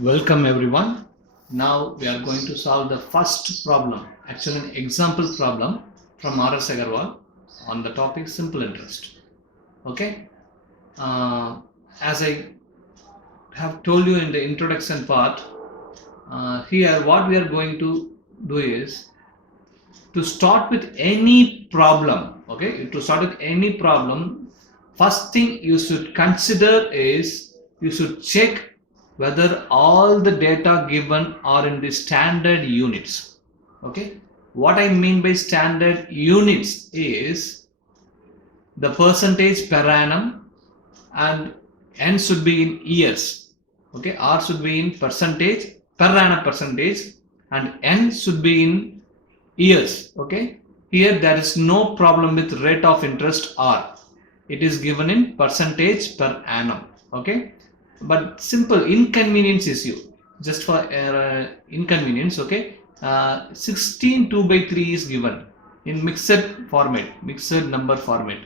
Welcome everyone. Now we are going to solve the first problem, actually an example problem from R.S. Agarwal on the topic simple interest. Okay. As I have told you in the introduction part, here what we are going to do is to start with any problem. Okay. To start with any problem, first thing you should consider is you should check whether all the data given are in the standard units. Okay, what I mean by standard units is the percentage per annum, and n should be in years. Okay, r should be in percentage per annum percentage, and n should be in years. Okay, here there is no problem with rate of interest r. It is given in percentage per annum. Okay, but simple inconvenience issue, just for inconvenience. Okay, 16 2 by 3 is given in mixed format, mixed number format.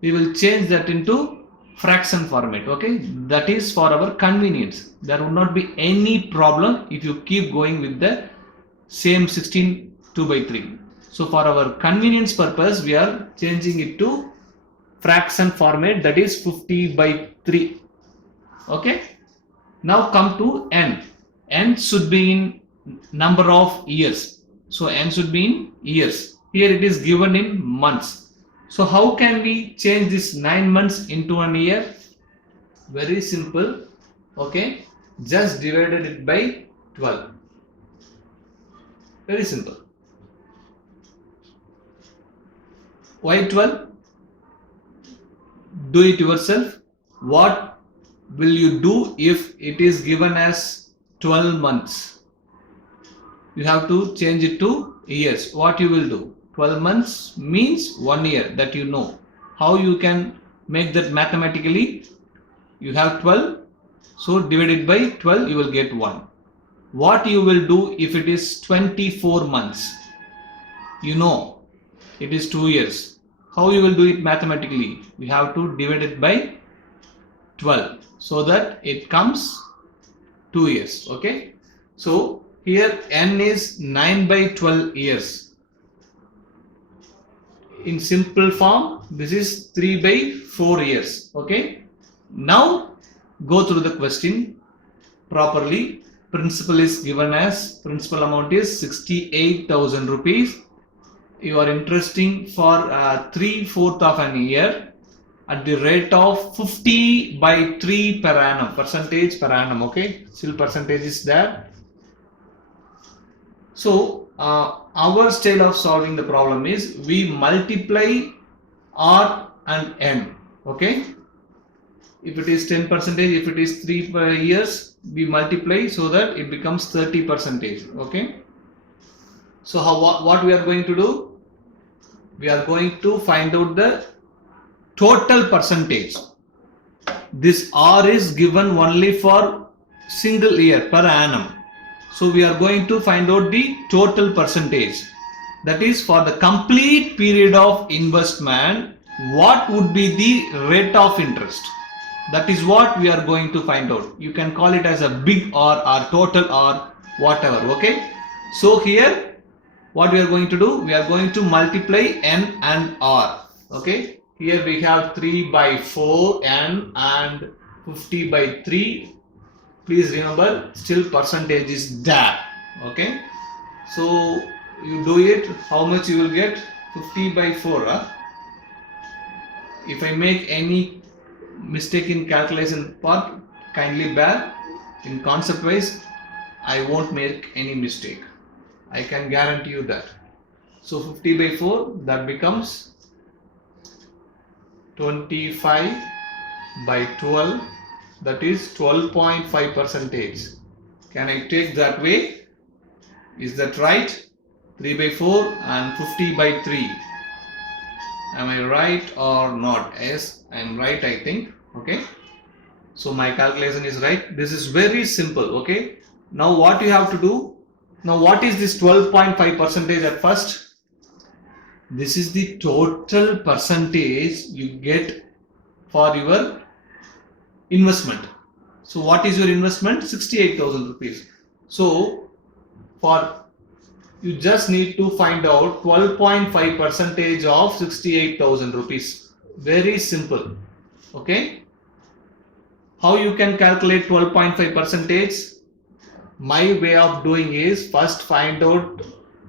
We will change that into fraction format. Okay, that is for our convenience. There would not be any problem if you keep going with the same 16 2 by 3. So for our convenience purpose, we are changing it to fraction format, that is 50 by 3. Okay, now come to n. N should be in number of years, so n should be in years. Here it is given in months. So how can we change this 9 months into an year? Very simple. Okay, just divided it by 12. Very simple. Why 12? Do it yourself. What will you do if it is given as 12 months? You have to change it to years. What you will do? 12 months means 1 year, that you know. How you can make that mathematically? You have 12, so divided by 12 you will get 1. What you will do if it is 24 months? You know it is 2 years. How you will do it mathematically? You have to divide it by 12 so that it comes 2 years. Okay, so here n is 9 by 12 years. In simple form, this is 3 by 4 years. Okay, now go through the question properly. Principal is given as, principal amount is 68,000 rupees. You are interesting for 3/4 of an year at the rate of 50 by 3 per annum, percentage per annum. Okay, still percentage is there. So our style of solving the problem is we multiply r and n. Okay, if it is 10%, if it is 3 years, we multiply so that it becomes 30%. Okay, so what we are going to do? We are going to find out the total percentage. This r is given only for single year per annum, so we are going to find out the total percentage, that is for the complete period of investment. What would be the rate of interest? That is what we are going to find out. You can call it as a big R or total R, whatever. Okay, so here what we are going to do? We are going to multiply n and r. Okay, here we have 3 by 4 n and 50 by 3. Please remember, still percentage is there. Okay, so you do it. How much you will get? 50 by 4. If I make any mistake in calculation part, kindly bear. In concept wise, I won't make any mistake. I can guarantee you that. So 50 by 4, that becomes 25 by 12, that is 12.5%. Can I take that way? Is that right? 3 by 4 and 50 by 3. Am I right or not? Yes, I am right, I think. Okay, so my calculation is right. This is very simple. Okay, now what you have to do? Now what is this 12.5% at first? This is the total percentage you get for your investment. So what is your investment? 68,000 rupees. So for you just need to find out 12.5 percentage of 68,000 rupees. Very simple. Okay. How you can calculate 12.5 percentage? My way of doing is first find out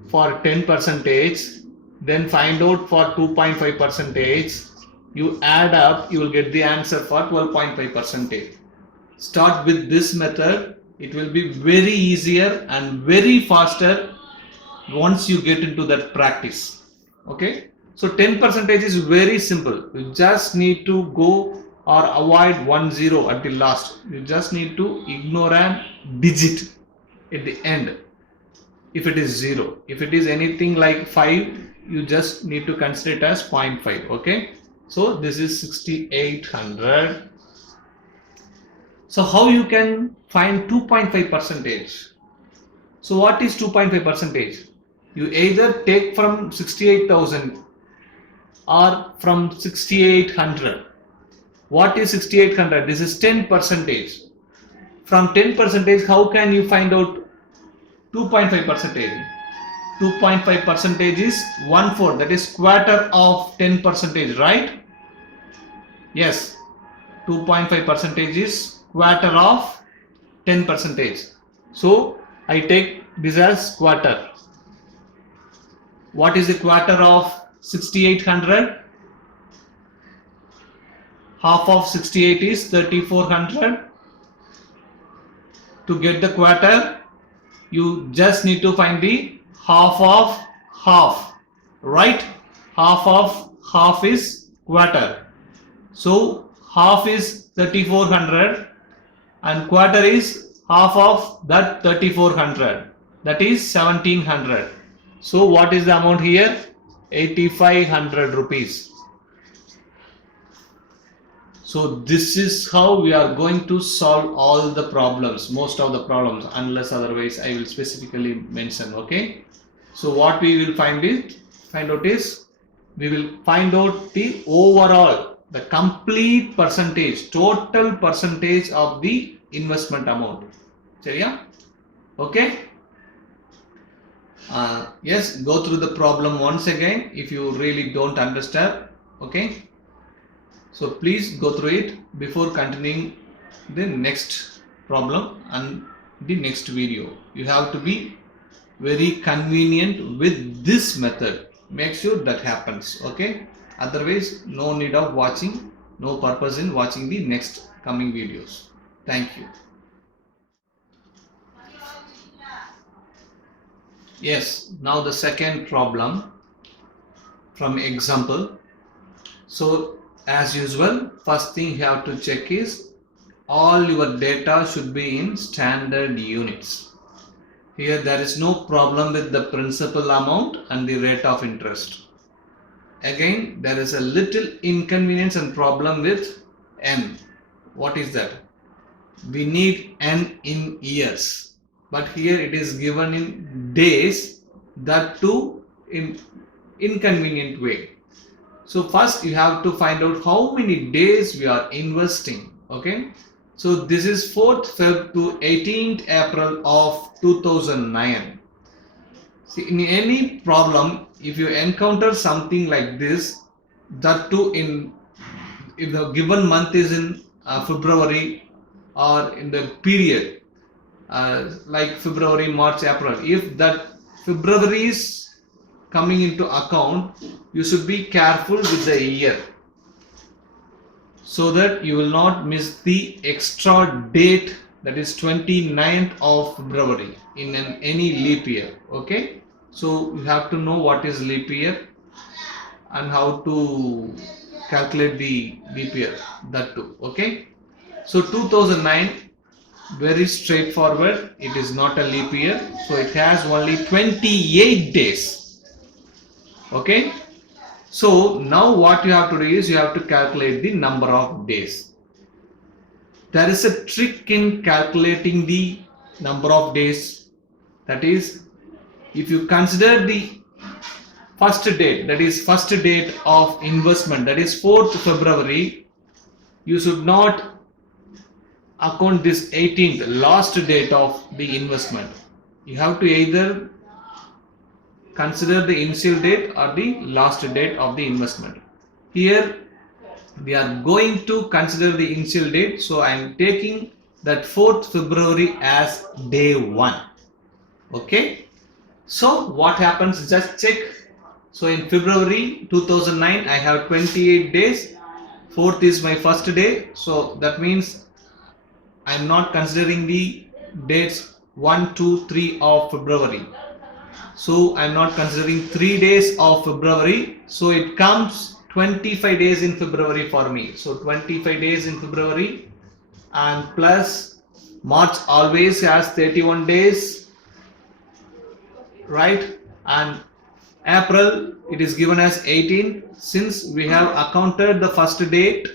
for 10 percentage, then find out for 2.5 percentage. You add up, you will get the answer for 12.5 percentage. Start with this method. It will be very easier and very faster once you get into that practice. Okay. So 10 percentage is very simple. You just need to go or avoid 10 at the last. You just need to ignore an digit at the end. If it is 0, if it is anything like 5, you just need to consider it as 0.5. Okay. So this is 6800. So how you can find 2.5 percentage? So what is 2.5 percentage? You either take from 68,000 or from 6800. What is 6800? This is 10 percentage. From 10 percentage, how can you find out 2.5 percentage? 2.5 percentage is 1/4, that is quarter of 10 percentage, right? Yes, 2.5 percentage is quarter of 10 percentage. So I take this as quarter. What is the quarter of 6800? Half of 68 is 3400. To get the quarter, you just need to find the half of half, right? Half of half is quarter. So half is 3400 and quarter is half of that 3400, that is 1700. So what is the amount here? 8500 rupees. So this is how we are going to solve all the problems, most of the problems, unless otherwise I will specifically mention. Okay. So what we will find out is we will find out the overall, the complete percentage, total percentage of the investment amount. Chariya? Okay. Yes, go through the problem once again if you really don't understand. Okay. So please go through it before continuing the next problem and the next video. You have to be very convenient with this method. Make sure that happens. Okay. Otherwise, no need of watching, no purpose in watching the next coming videos. Thank you. Yes, now the second problem from example. So as usual, first thing you have to check is all your data should be in standard units. Here there is no problem with the principal amount and the rate of interest. Again, there is a little inconvenience and problem with n. What is that? We need n in years. But here it is given in days, that too in inconvenient way. So first you have to find out how many days we are investing. Okay. So this is 4th Feb to 18th April of 2009. See, in any problem, if you encounter something like this, that too if the given month is in February or in the period like February, March, April, if that February is coming into account, you should be careful with the year so that you will not miss the extra date, that is 29th of February in any leap year. Okay, so you have to know what is leap year and how to calculate the leap year, that too. Okay, so 2009, very straightforward, it is not a leap year, so it has only 28 days. Okay, so now what you have to do is you have to calculate the number of days. There is a trick in calculating the number of days. That is, if you consider the first date, that is first date of investment, that is 4th February, you should not account this 18th last date of the investment. You have to either consider the initial date or the last date of the investment. Here we are going to consider the initial date, so I am taking that 4th February as day 1. Okay, so what happens, just check. So in February 2009 I have 28 days, 4th is my first day, so that means I am not considering the dates 1, 2, 3 of February. So I am not considering 3 days of February, so it comes 25 days in February for me. So 25 days in February, and plus March always has 31 days, right? And April, it is given as 18. Since we have accounted the first date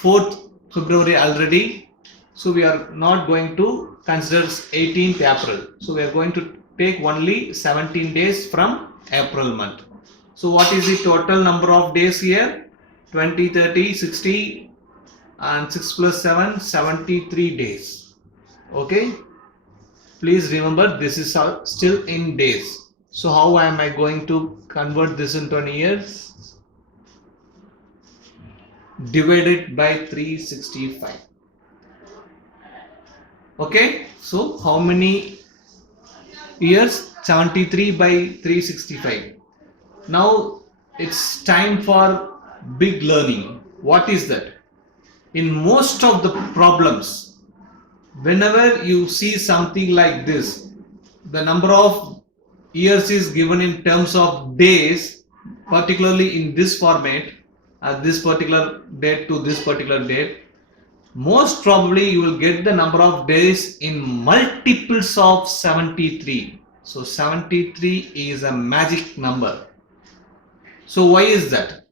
4th February already, so we are not going to consider 18th April. So we are going to take only 17 days from April month. So what is the total number of days here? 20, 30, 60 and 6 plus 7, 73 days. Okay, please remember this is still in days. So how am I going to convert this into an years? Divided by 365. Okay, so how many years? 73 by 365. Now it's time for big learning. What is that? In most of the problems, whenever you see something like this, the number of years is given in terms of days, particularly in this format, at this particular date to this particular date. Most probably you will get the number of days in multiples of 73. So 73 is a magic number. So why is that?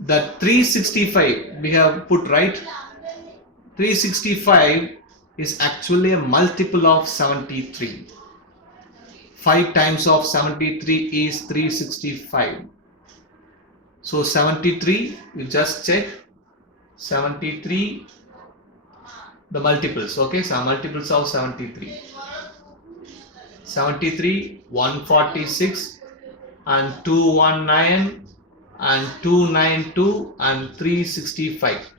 The 365 we have put, right? 365 is actually a multiple of 73. 5 times of 73 is 365. So 73, you just check 73, the multiples. Okay, so multiples of 73. 73, 146 and 219 and 292 and 365.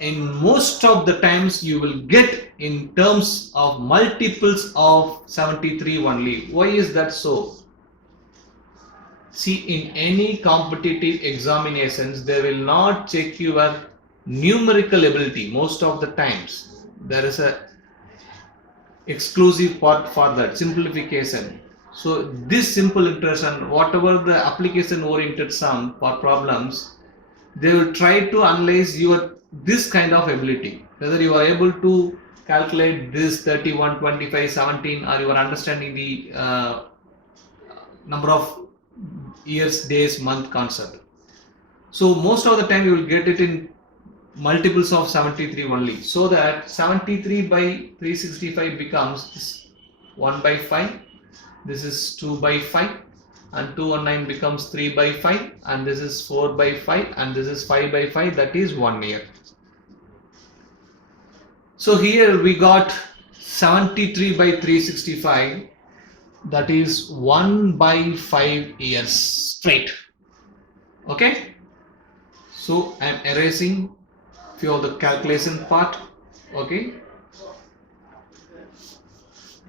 In most of the times you will get in terms of multiples of 73 only. Why is that so? See, in any competitive examinations, they will not check your numerical ability. Most of the times there is a exclusive part for that, simplification. So this simple interest and whatever the application oriented sum for problems, they will try to analyze your this kind of ability, whether you are able to calculate this 31, 25, 17, or you are understanding the number of years, days, month concept. So most of the time you will get it in multiples of 73 only, so that 73 by 365 becomes 1 by 5, this is 2 by 5, and 219 becomes 3 by 5, and this is 4 by 5, and this is 5 by 5, that is 1 year. So here we got 73 by 365, that is 1 by 5 years straight. Okay, so I am erasing few of the calculation part. Okay,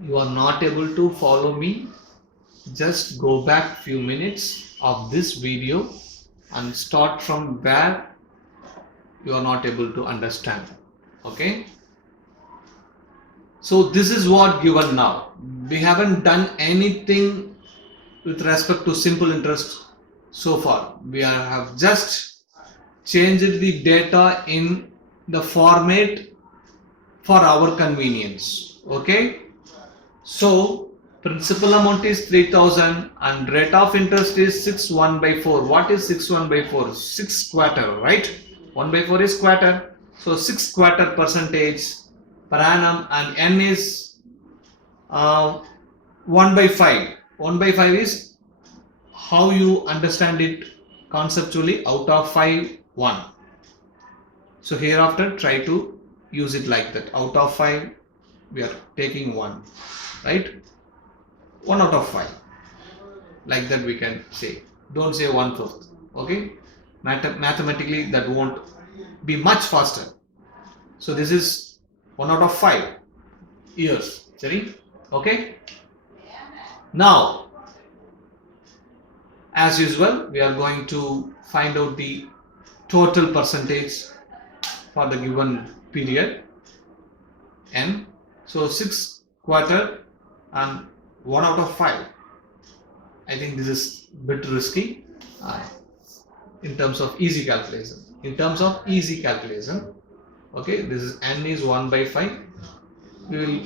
you are not able to follow me, just go back few minutes of this video and start from where you are not able to understand. Okay, so this is what given now. We haven't done anything with respect to simple interest so far. We have just changed the data in the format for our convenience. Okay, so principal amount is 3000 and rate of interest is 6 1 by 4. What is 6 1 by 4? 6 quarter, right? 1 by 4 is quarter, so 6 quarter percentage per annum, and n is 1 by 5. 1 by 5 is how you understand it conceptually, out of 5 1. So hereafter try to use it like that. Out of 5 we are taking 1, right? 1 out of 5, like that we can say. Don't say 1/5. Okay, mathematically that won't be much faster. So this is 1 out of 5 years. Sorry. Okay, now as usual we are going to find out the total percentage for the given period n. So 6 quarter and 1 out of 5. I think this is a bit risky in terms of easy calculation. Okay, this is n is 1 by 5. We will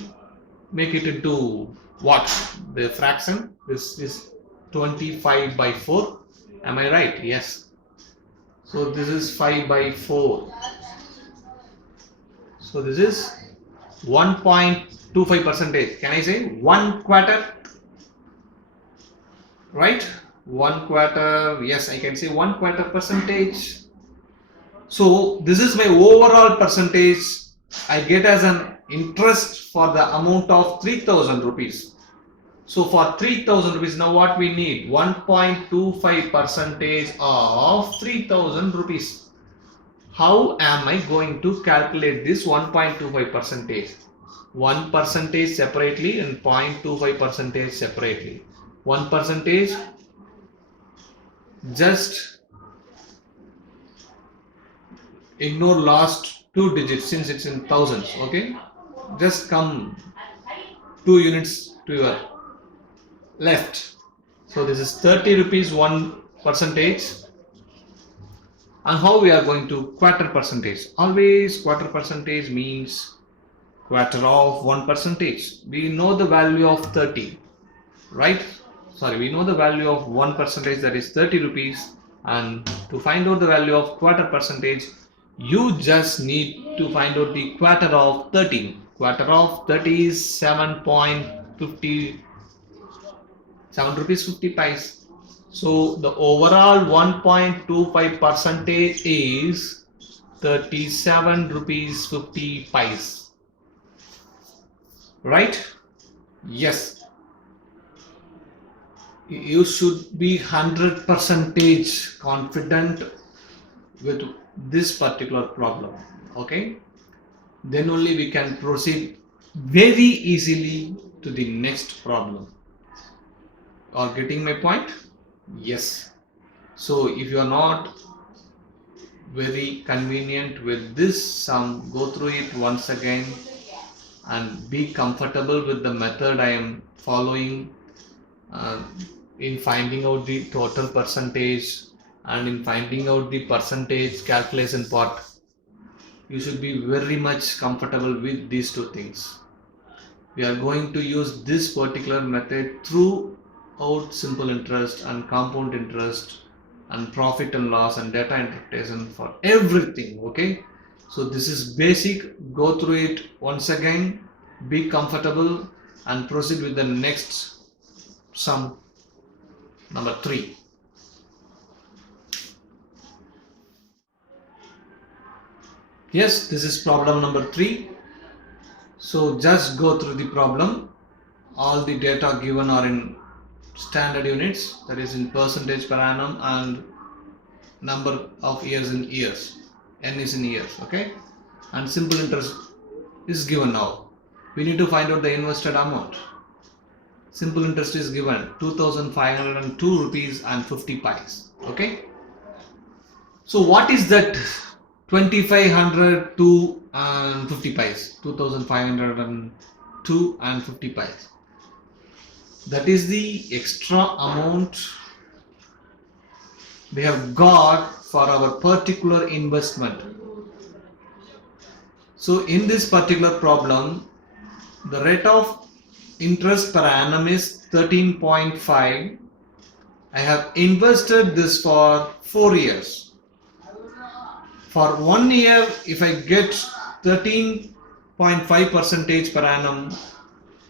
make it into what? The fraction. This is 25 by 4. Am I right? Yes. So this is 5 by 4. So this is 1.25%. Can I say 1 quarter? Right? 1 quarter. Yes, I can say 1 quarter percentage. So this is my overall percentage I get as an interest for the amount of 3000 rupees. So for 3000 rupees, now what we need? 1.25% of 3000 rupees. How am I going to calculate this 1.25%? 1% separately and 0.25% separately. 1%, just ignore last 2 digits since it's in thousands. Okay, just come 2 units to your left. So this is 30 rupees 1%. And how we are going to quarter percentage? Always quarter percentage means quarter of 1%. We know the value of 30, right? Sorry, we know the value of 1%, that is 30 rupees. And to find out the value of quarter percentage, you just need to find out the quarter of 30. Quarter of 30 is 7.50, 7 rupees 50 pice. So the overall 1.25% is 37 rupees 50 pice. Right? Yes. You should be 100% confident with this particular problem. Okay? Then only we can proceed very easily to the next problem. Are getting my point? Yes. So if you are not very convenient with this sum, go through it once again and be comfortable with the method I am following in finding out the total percentage and in finding out the percentage calculation part. You should be very much comfortable with these two things. We are going to use this particular method throughout simple interest and compound interest and profit and loss and data interpretation for everything. Okay, so this is basic. Go through it once again, be comfortable and proceed with the next sum, number 3. Yes, this is problem number 3. So just go through the problem. All the data given are in standard units, that is in percentage per annum, and number of years in years. N is in years. Okay, and simple interest is given now. We need to find out the invested amount. Simple interest is given 2502 rupees and 50 pice. Okay, so what is that 2502 and 50 pice? 2502 and 50 pice. That is the extra amount we have got for our particular investment. So in this particular problem, the rate of interest per annum is 13.5. I have invested this for 4 years. For 1 year, if I get 13.5% per annum,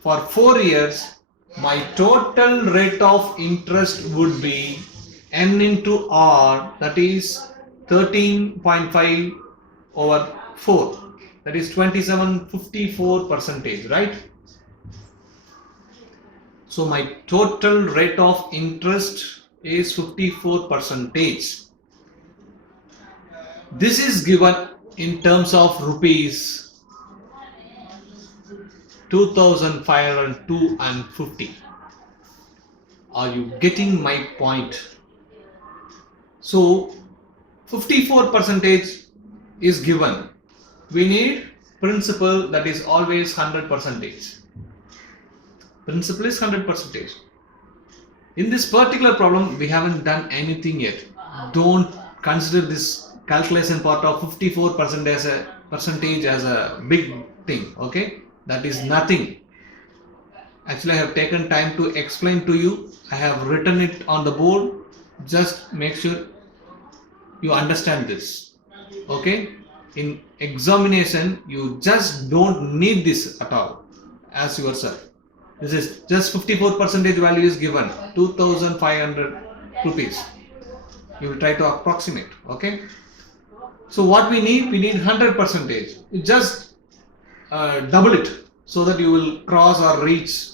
for 4 years, my total rate of interest would be N into R, that is 13.5 over 4, that is 2754 percentage, right? So my total rate of interest is 54 percentage. This is given in terms of rupees 2502 and 50. Are you getting my point? So 54 percentage is given. We need principal, that is always 100 percentage. Principal is 100 percentage. In this particular problem, we haven't done anything yet. Don't consider this calculation part of 54% as a percentage as a big thing. Okay, that is nothing. Actually, I have taken time to explain to you. I have written it on the board. Just make sure you understand this. Okay, in examination, you just don't need this at all as yourself. This is just 54 percentage value is given 2500 rupees. You will try to approximate. Okay, so what we need 100 percentage. You just double it so that you will cross or reach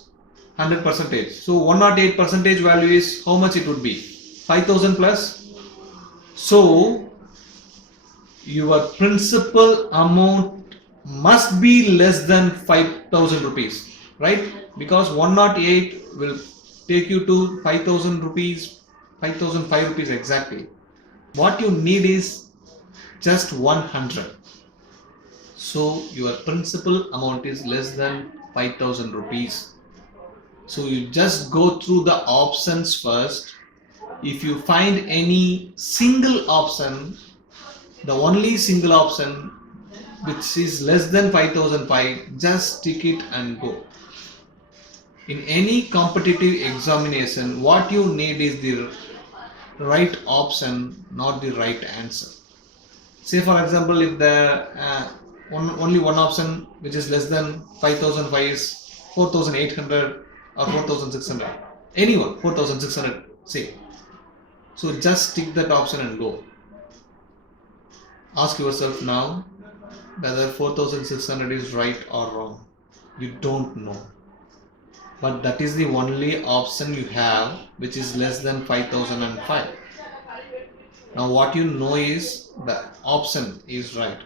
100 percentage. So 108 percentage value is how much it would be? 5000 plus. So your principal amount must be less than 5000 rupees, right? Because 108 will take you to 5000 rupees, 5005 rupees exactly. What you need is just 100. So your principal amount is less than 5000 rupees. So you just go through the options first. If you find any single option, the only single option which is less than 5005, just tick it and go. In any competitive examination, what you need is the right option, not the right answer. Say for example, if the only one option which is less than 5005 is 4800 or 4600, anyone 4600 say, so just tick that option and go. Ask yourself now whether 4600 is right or wrong. You don't know, but that is the only option you have which is less than 5005. Now what you know is the option is right.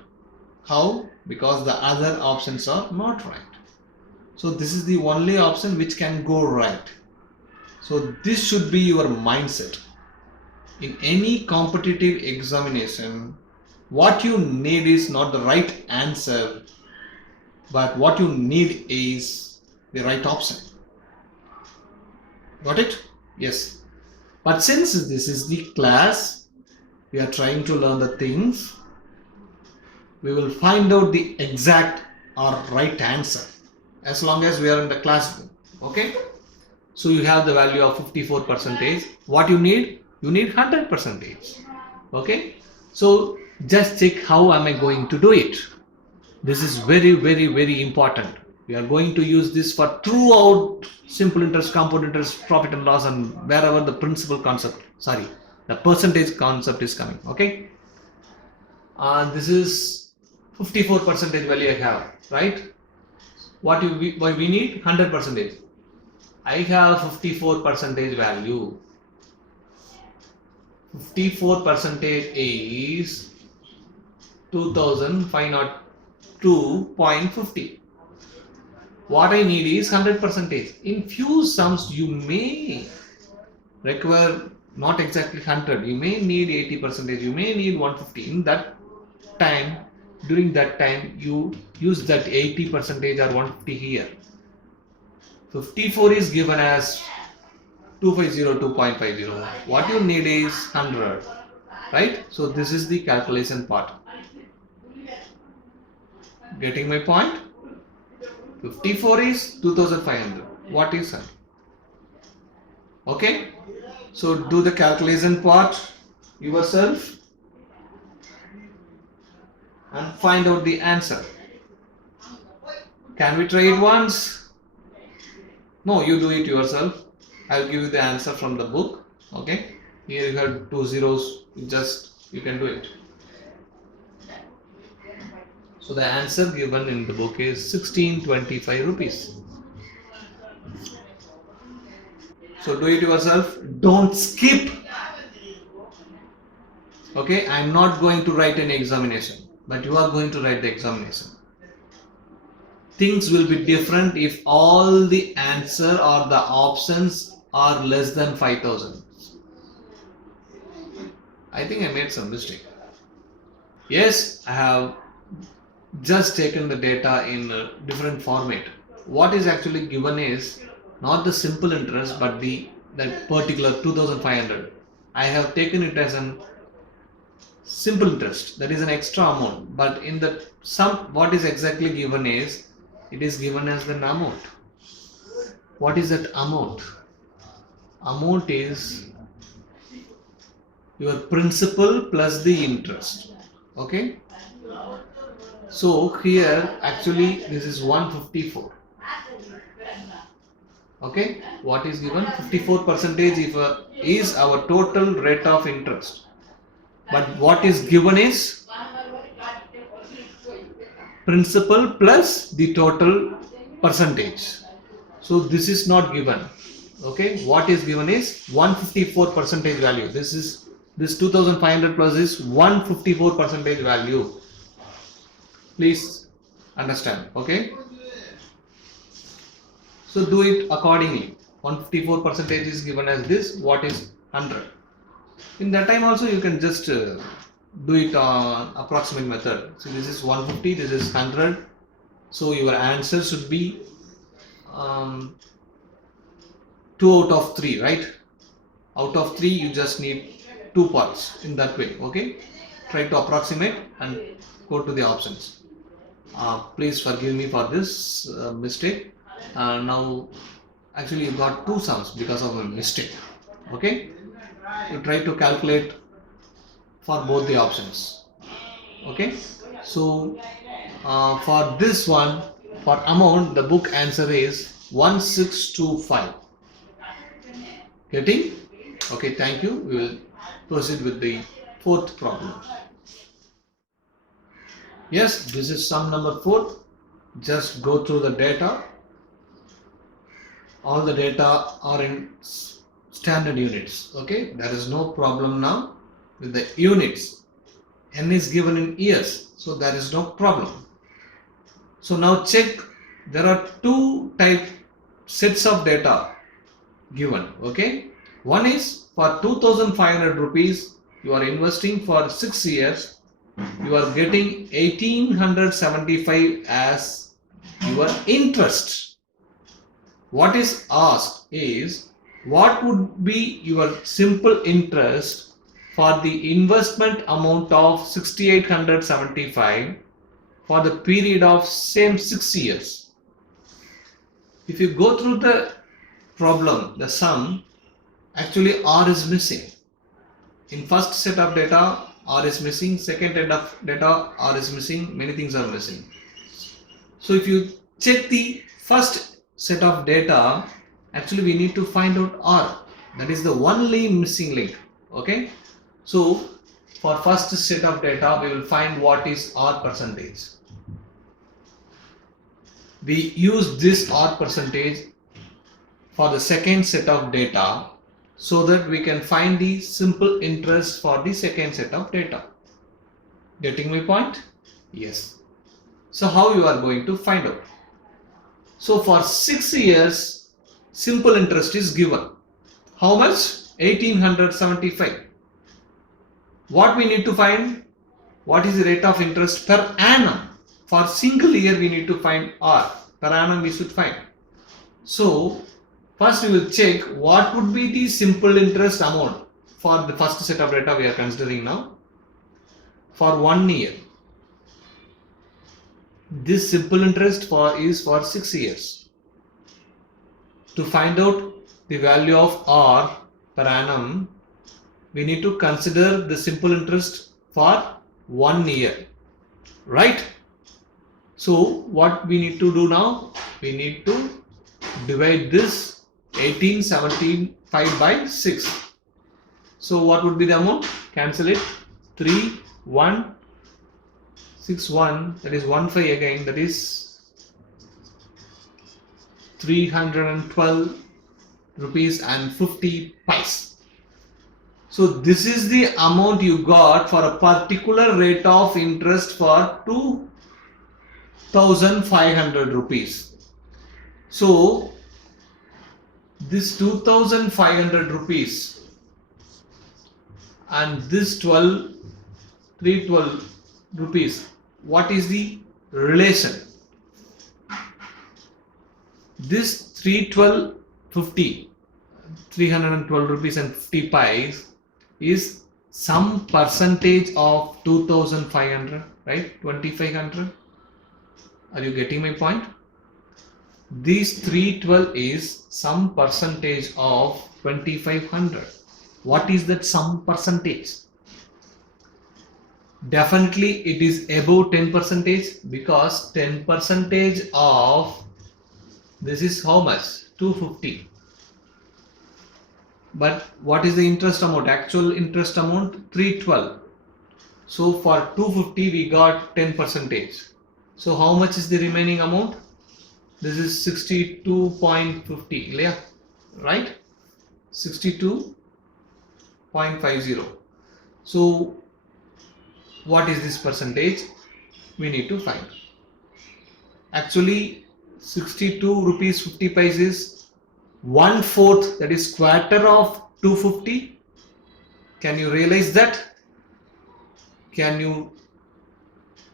How? Because the other options are not right. So this is the only option which can go right. So this should be your mindset. In any competitive examination, what you need is not the right answer, but what you need is the right option. Got it? Yes. But since this is the class, we are trying to learn the things, we will find out the exact or right answer as long as we are in the classroom. Okay? So you have the value of 54 percentage. What you need? You need 100 percentage. Okay? So just check how am I going to do it. This is very, very, very important. We are going to use this for throughout simple interest, compound interest, profit and loss, and wherever the principal concept, the percentage concept is coming. Okay? This is 54 percentage value I have, right? What we need? 100 percentage. I have 54 percentage value. 54 percentage is 2502.50. What I need is 100 percentage. In few sums you may require not exactly 100. You may need 80 percentage. You may need 150. In that time, during that time, you use that 80 percentage or 150 here. 54 is given as 2502.50. What you need is 100, right? So this is the calculation part. Getting my point? 54 is 2500. What is 100? Okay? So do the calculation part yourself and find out the answer. Can we try it once? No, you do it yourself. I'll give you the answer from the book. Okay? Here you have 2 zeros. You can do it. So the answer given in the book is 1625 rupees. So do it yourself. Don't skip. Okay, I am not going to write any examination, but you are going to write the examination. Things will be different if all the answer or the options are less than 5000. I think I made some mistake. Yes, I have just taken the data in a different format. What is actually given is not the simple interest but that particular 2500. I have taken it as an simple interest, that is an extra amount, but in the sum what is exactly given is it is given as an amount. What is that amount? Amount is your principal plus the interest. Okay, so here actually this is 154. Okay, what is given? 54% is our total rate of interest, but what is given is principal plus the total percentage. So this is not given. Okay, what is given is 154 percentage value. This 2500 plus is 154 percentage value. Please understand. Okay, so do it accordingly. 154 percentage is given as this. What is 100? In that time also you can just do it on approximate method. So this is 150, this is 100. So your answer should be 2 out of 3, right? Out of 3 you just need 2 parts in that way. Okay, try to approximate and go to the options. Please forgive me for this mistake. Now actually you got 2 sums because of a mistake. Okay, you try to calculate for both the options. Okay, so for this one, for amount, the book answer is 1625. Getting? Okay, thank you. We will proceed with the 4th problem. Yes, this is sum number 4. Just go through the data. All the data are in standard units. Okay, there is no problem now with the units. N is given in years, so there is no problem. So now check, there are 2 sets of data given. Okay, one is for 2500 rupees you are investing for 6 years, you are getting 1875 as your interest. What is asked is what would be your simple interest for the investment amount of 6875 for the period of same 6 years. If you go through the problem, the sum, actually R is missing. In first set of data R is missing, second set of data R is missing, many things are missing. So if you check the first set of data, actually we need to find out R, that is the only missing link. Okay, so for first set of data we will find what is R percentage. We use this R percentage for the second set of data so that we can find the simple interest for the second set of data. Getting my point? Yes. So how you are going to find out? So for 6 years simple interest is given. How much? 1875. What we need to find? What is the rate of interest per annum? For single year we need to find R. Per annum we should find. So first we will check what would be the simple interest amount for the first set of data we are considering now. For 1 year. This simple interest is for 6 years. To find out the value of R per annum, we need to consider the simple interest for 1 year, right? So what we need to do now? We need to divide this 1875 by 6. So what would be the amount? Cancel it. 3, 1, 61, that is 15 again, that is 312 rupees and 50 pice. So this is the amount you got for a particular rate of interest for 2500 rupees. So this 2500 rupees and this 312 rupees, what is the relation? This 312 rupees and 50 pies is some percentage of 2500, right? 2500. Are you getting my point? This 312 is some percentage of 2500. What is that some percentage? Definitely it is above 10%, because 10% of this is how much? 250. But what is the interest amount? Actual interest amount 312. So for 250 we got 10%. So how much is the remaining amount? This is 62.50, yeah, right? 62.50. So what is this percentage? We need to find. Actually 62 rupees 50 pice is 1/4, that is quarter of 250. Can you realize that? Can you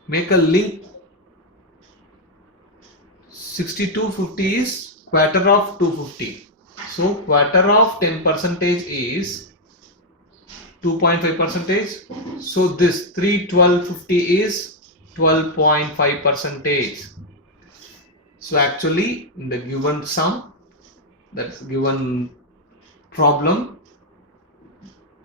make a link? 6250 is quarter of 250. So quarter of 10% is 2.5%. So this 312.50 is 12.5%. So actually in the given sum, that's given problem,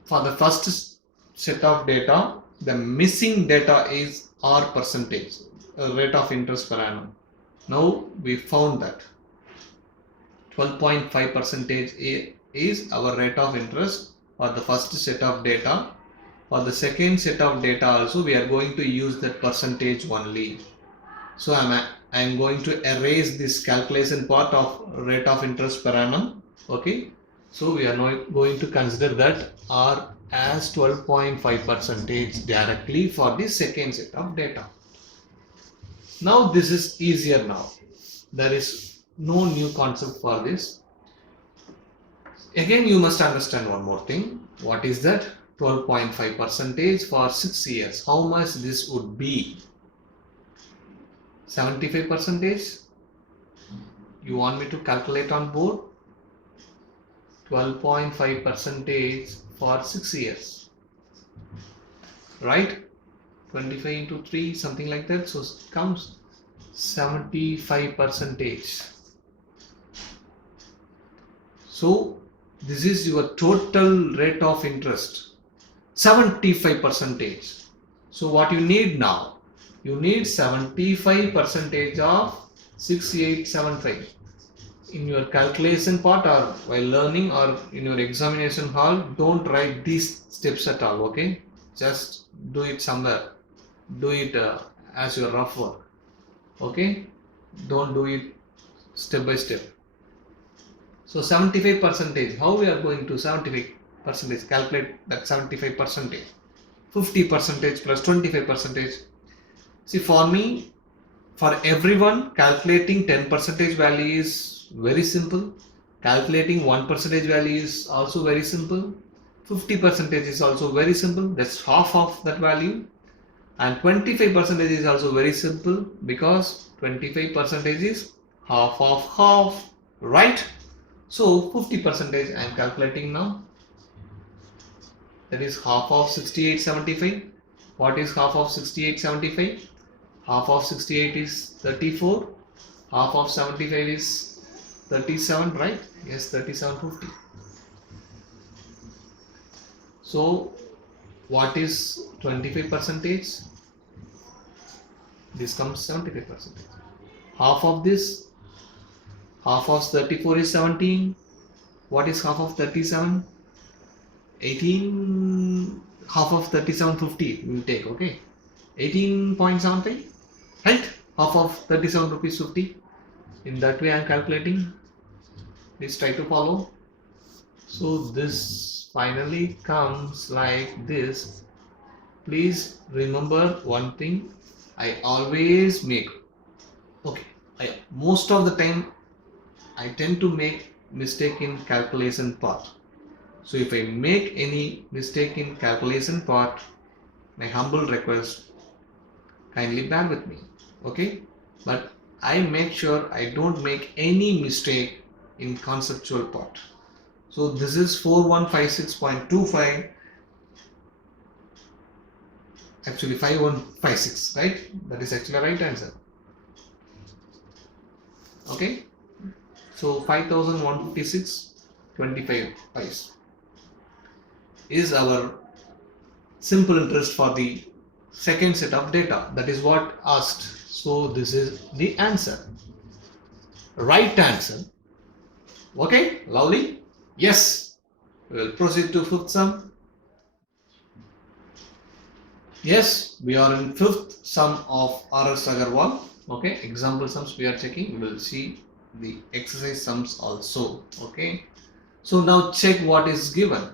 for the first set of data, the missing data is R percentage, rate of interest per annum. Now we found that 12.5% is our rate of interest for the first set of data. For the second set of data also we are going to use that percentage only. So I am going to erase this calculation part of rate of interest per annum. Okay. So we are now going to consider that R as 12.5% directly for the second set of data. Now this is easier now. There is no new concept for this. Again you must understand one more thing. What is that? 12.5% for 6 years. How much this would be? 75%? You want me to calculate on board? 12.5% for 6 years. Right? 25 into 3, something like that. So it comes 75%. So this is your total rate of interest, 75%. So what you need now? You need 75% of 6875. In your calculation part or while learning or in your examination hall, don't write these steps at all, okay? Just do it somewhere. Do it as your rough work, okay? Don't do it step by step. So 75%, how we are going to 75% calculate that 75%? 50% plus 25%. See, for me, for everyone, calculating 10% value is very simple. Calculating 1% value is also very simple. 50% is also very simple. That's half of that value. And 25% is also very simple, because 25% is half of half, right? So 50% I am calculating now. That is half of 6875. What is half of 6875? Half of 68 is 34. Half of 75 is 37, right? Yes, 3750. So what is 25%? This comes 75%. Half of this, half of 34 is 17. What is half of 37? 18. Half of 3750 we will take, okay? 18 point something, right? Half of 37 rupees 50. In that way I am calculating. Please try to follow. So this finally comes like this. Please remember one thing. I always make, okay, most of the time I tend to make mistake in calculation part. So if I make any mistake in calculation part, my humble request, kindly bear with me, okay? But I make sure I don't make any mistake in conceptual part. So this is 4156.25, actually 5156, right? That is actually the right answer. Okay, so 5156.25 pies is our simple interest for the second set of data. That is what asked. So this is the answer, right answer. Okay, lovely. Yes, we will proceed to fifth sum. Yes, we are in fifth sum of R.S. Agarwal. Okay, example sums we are checking. We will see the exercise sums also. Okay, so now check what is given.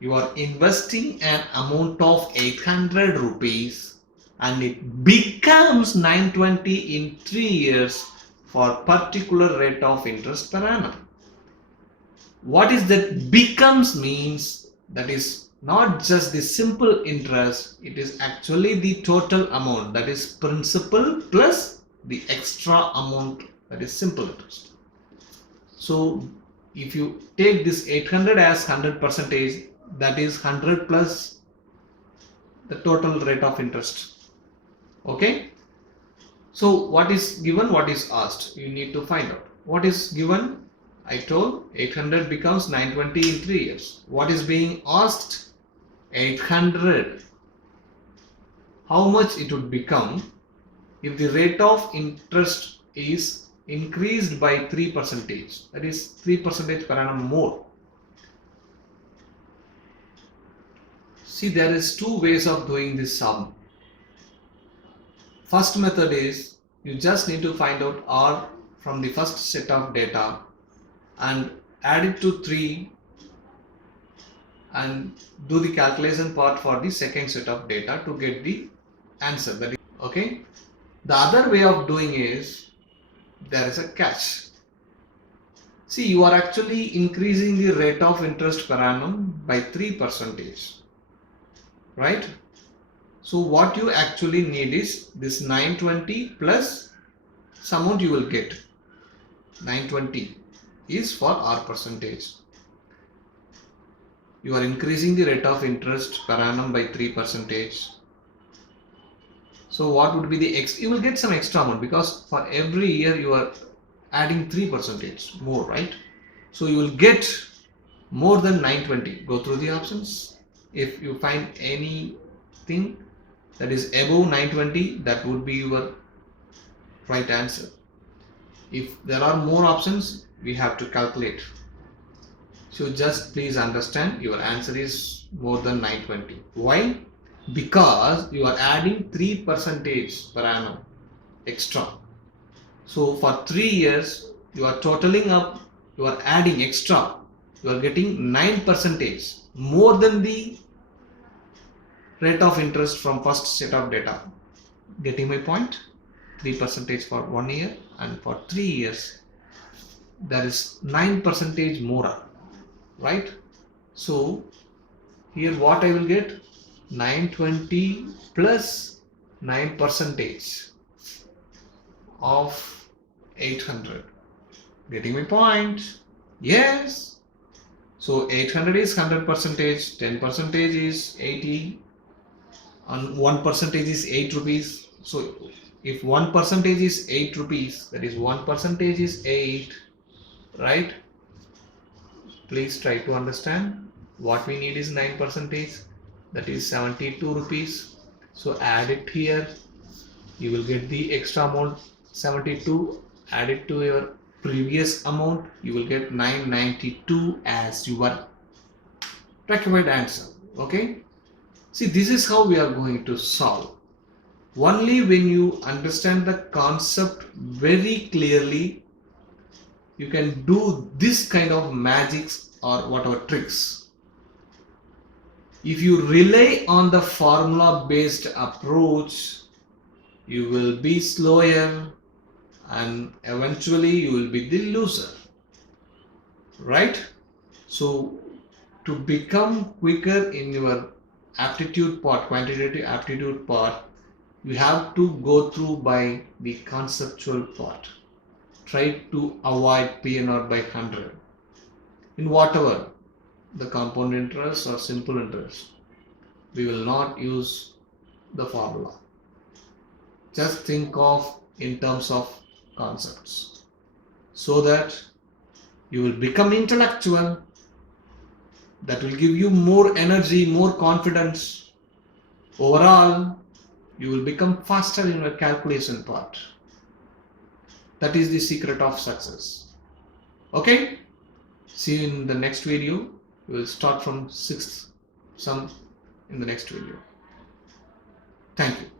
You are investing an amount of 800 rupees and it becomes 920 in 3 years for particular rate of interest per annum. What is that becomes means? That is not just the simple interest, it is actually the total amount, that is principal plus the extra amount, that is simple interest. So if you take this 800 as 100 percentage, that is 100 plus the total rate of interest. Okay, so what is given, what is asked, you need to find out. What is given? I told 800 becomes 920 in 3 years. What is being asked? 800. How much it would become if the rate of interest is increased by 3%, that is 3% per annum more. See, there is two ways of doing this sum. First method is you just need to find out R from the first set of data and add it to 3 and do the calculation part for the second set of data to get the answer. That is, okay. The other way of doing is, there is a catch. See, you are actually increasing the rate of interest per annum by 3%, right? So what you actually need is this 920 plus some amount you will get. 920 is for R percentage. You are increasing the rate of interest per annum by 3%. So what would be the you will get some extra amount because for every year you are adding 3% more, right? So you will get more than 920. Go through the options. If you find anything that is above 920, that would be your right answer. If there are more options, we have to calculate. So just please understand, your answer is more than 920. Why? Because you are adding 3% per annum extra. So for 3 years, you are totaling up, you are adding extra, you are getting 9% more than the rate of interest from first set of data. Getting my point? 3% for 1 year, and for 3 years there is 9% more, right? So here what I will get? 920 plus 9% of 800. Getting my point? Yes. So 800 is 100%, 10% is 80, and 1% is 8 rupees. So if 1% is 8 rupees, that is 1% is 8, right? Please try to understand. What we need is 9%, that is 72 rupees. So add it here, you will get the extra amount 72, add it to your previous amount, you will get 992 as your required answer. Okay, see, this is how we are going to solve. Only when you understand the concept very clearly, you can do this kind of magics or whatever tricks. If you rely on the formula based approach, you will be slower and eventually you will be the loser, right? So to become quicker in your aptitude part, quantitative aptitude part, you have to go through by the conceptual part. Try to avoid PNR by 100 in whatever the compound interest or simple interest. We will not use the formula. Just think of in terms of concepts so that you will become intellectual. That will give you more energy, more confidence. Overall, you will become faster in your calculation part. That is the secret of success. Okay? See you in the next video. We will start from 6th sum in the next video. Thank you.